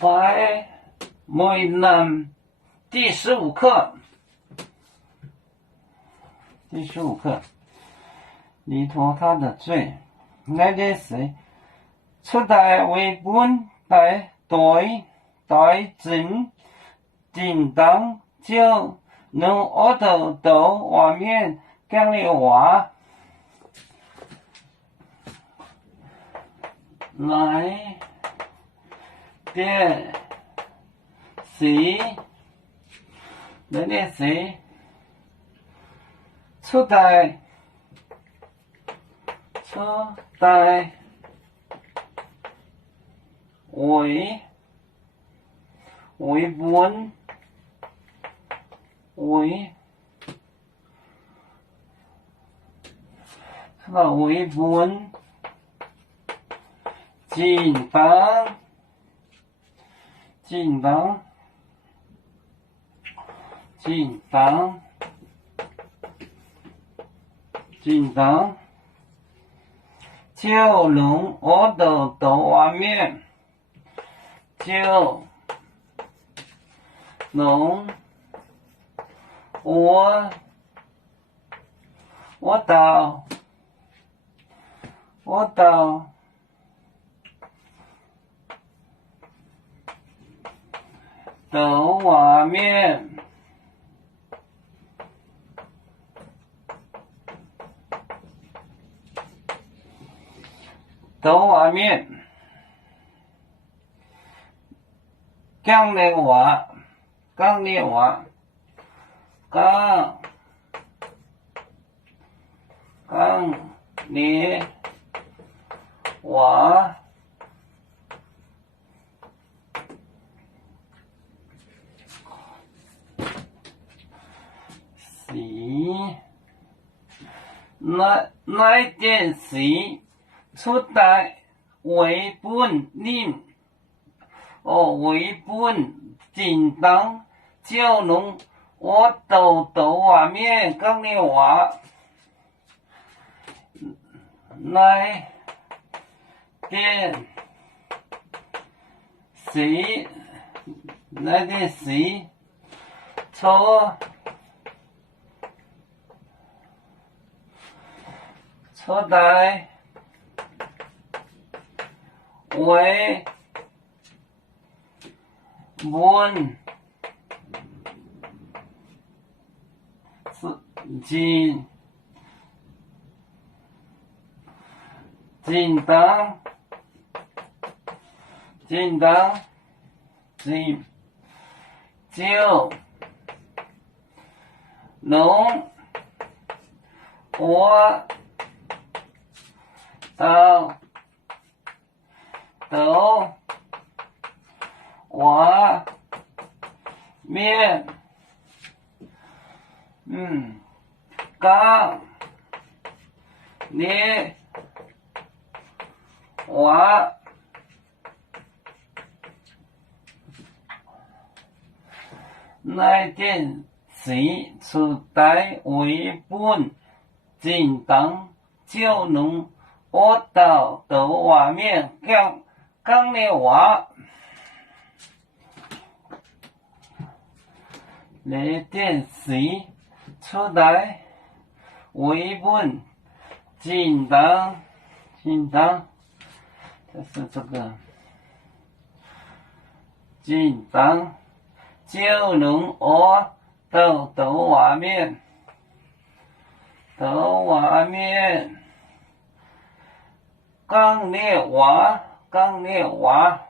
白梅南第15课，离脱他的罪。那件事，出代为本代对正正当就能얻得到外面讲的话，来电谁那件事，出代为本为本正当就能얻得到外面，就能얻到外面，讲的话，讲的话是那件事出代为本人为本正当就能얻得到外面讲的话，那件事出代为本正当就能얻到外面，讲的话，那件事出代为本正当就能얻到外面讲的话，那件事出代为本正当，就是这个正当就能얻到外面，讲的话。